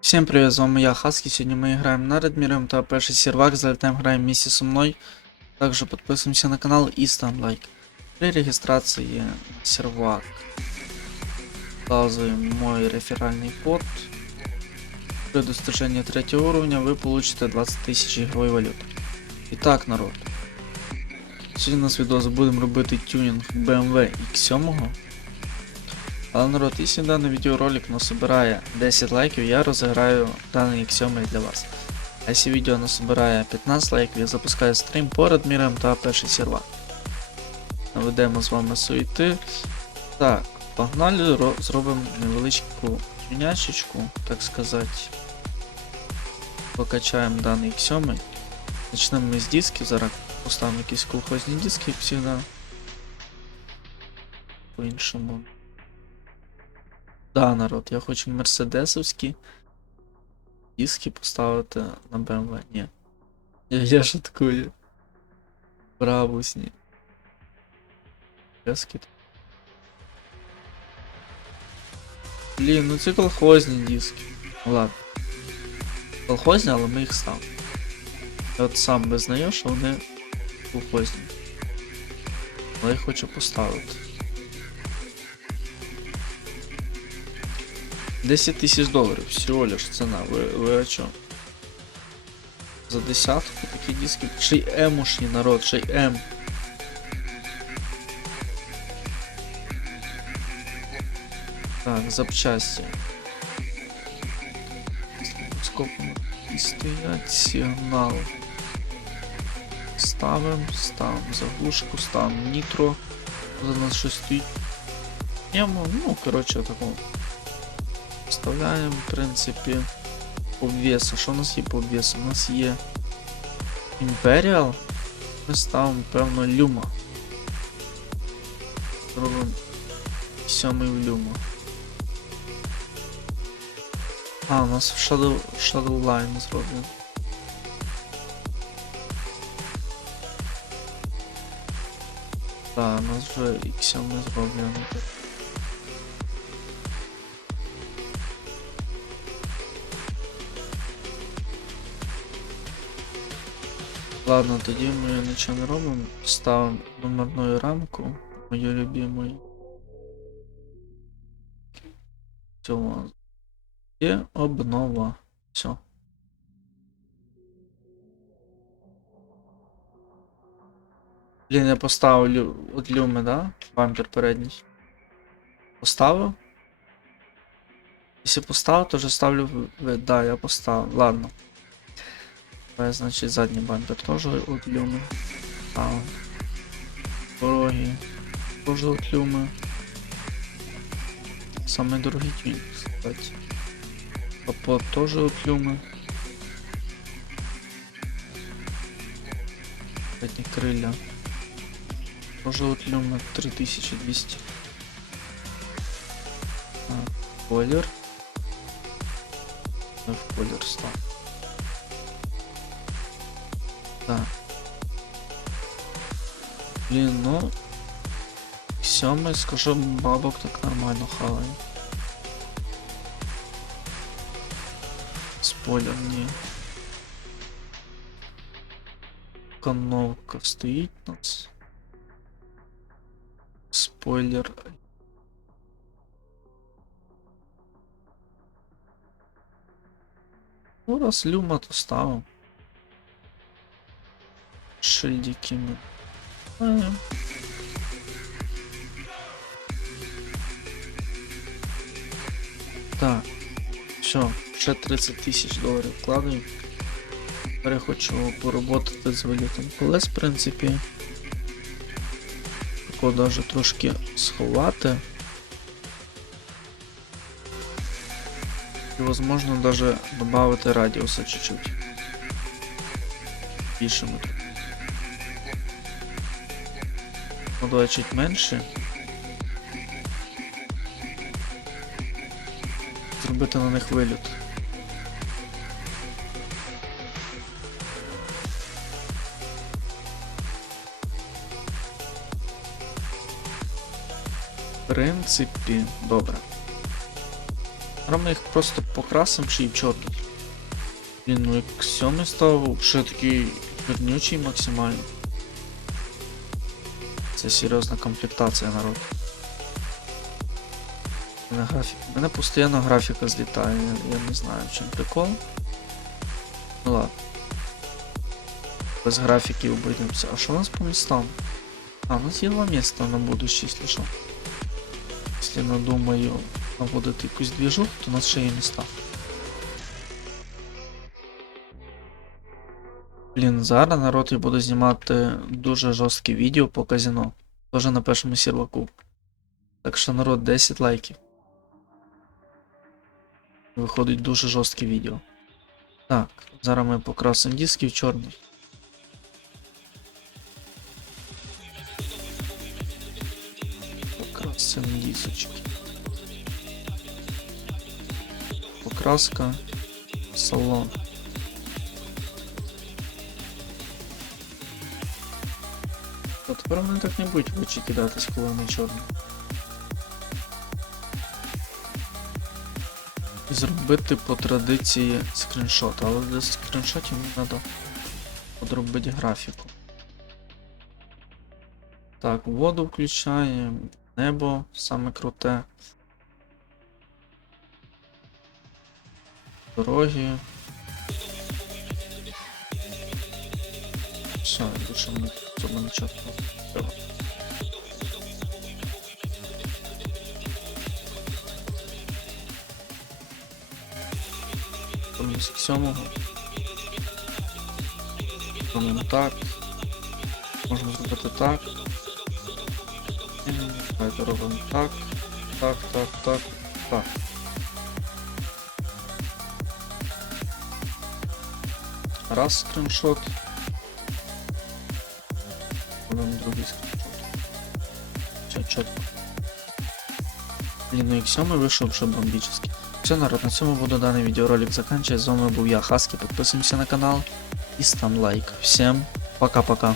Всім привіт, з вами я Хаски. Сьогодні ми граємо на Редміром та перший сервак. Залетаємо, граємо вместе со мною. Також підписуємося на канал і ставимо лайк. При реєстрації на сервак вказуємо мой реферальний код. При достижении третього уровня ви получите 20 тисяч ігрової валюти. І так, народ. Сьогодні у нас відео будемо робити тюнінг BMW X7. Але народ, якщо даний відеоролик насобирає 10 лайків, я розіграю даний X7 для вас. А якщо відео насобирає 15 лайків, я запускаю стрім по Радмірам та перший сервак. Наведемо з вами суєти. Так, погнали, зробимо невеличку тюнячечку, так сказати. Покачаємо даний X7. Почнемо ми з дисків, зараз поставимо якісь колхозні диски, як завжди. По-іншому. Да, народ, я хочу мерседесовські диски поставити на BMW. Ні. Я, я шуткую. Брабусні. Диски. Блін, ну це колхозні диски. Ладно. Колхозні, але ми їх ставимо. Я от сам визнаю, що вони колхозні. Але я хочу поставити. 10 тысяч долларов всего лишь цена. Вы, вы о чем? За десятку такі диски. Ще й М-ушні, народ, ще й М. Так, запчасті. Сколько і стоять сигнал. Ставим, ставим заглушку, ставим нітро. За нас щось стоїть. Ему, ну, короче, такого. Вставляємо, в принципі, обвеси. Що у нас є по обвесу? У нас є Imperial. Ми ставимо, певно, Люма. Робимо сьомий в Люма. А, у нас Shadow, Shadow Line зроблено. Так, у нас вже X7 зроблено. Ладно, тоді ми нічого не робимо. Ставимо номерну рамку, мою любимую. Цього. Є обнова. Все. Блін, я поставив от люми, да? Бампер передній. Поставив? Якщо поставив, то вже ставлю Да, я поставив. Ладно. Значит, задний бампер тоже утлюмы. А, дороги тоже утлюмы. Самый дорогий тюнинг, кстати. Капот тоже утлюмы. Эти крылья. Тоже утлюмы 3200. А, бойлер. В бойлер стал. Да. Блин, ну... Сьомий, скажу, бабок так нормально хаває. Спойлер, ні. Коновка стоїть у нас. Спойлер. Ну, раз люма, то ставим. Шильдики. Е, Так, все, ще 30 тисяч доларів вкладаю. Тепер я хочу поработати з вилітом колес, в принципі. Тако даже трошки сховати. І возможно даже додати радіуса чуть-чуть. Ми тут. Ну, давай чуть менше. Зробити на них виліт. В принципі, добре. Зараз ми їх просто покрасимо чи і в чорний. Ну як сьомий став ще такий вернючий максимально. Це серйозна комплектація народ. У мене графік. У мене постійно графіка злітає, я, я не знаю в чому прикол. Ну ладно. Без графіки обійдемося. А що у нас по містам? А, у нас є два міста на будущее, если що. Якщо надумаю наводити якусь двіжуху, то у нас ще є міста. Блін, зараз народ я буду знімати дуже жорстке відео по казино. Тоже на першому серваку. Так що народ 10 лайків. Виходить дуже жорстке відео. Так, зараз ми покрасимо диски в чорний. Покрасимо дисочки. Покраска. Салон. Тепер вони так не будуть в очі кидатись, коли вони. Зробити по традиції скріншот, але для скріншотів мені треба подробити графіку. Так, воду включаємо, небо саме круте. Дороги. Все, більше мені нічого не треба. Помість сьомого. Робимо так. Можна зробити так. Давайте робимо так. Так, так, так, так. Раз скриншот. Другий скриншот. Все, четко. Блін, ну як сьомий вийшов вже бомбічний. Все, народ, на цьому буду даний відеоролик заканчивать. З вами був я, Хаски. Підписуємося на канал і ставим лайк. Всем пока-пока.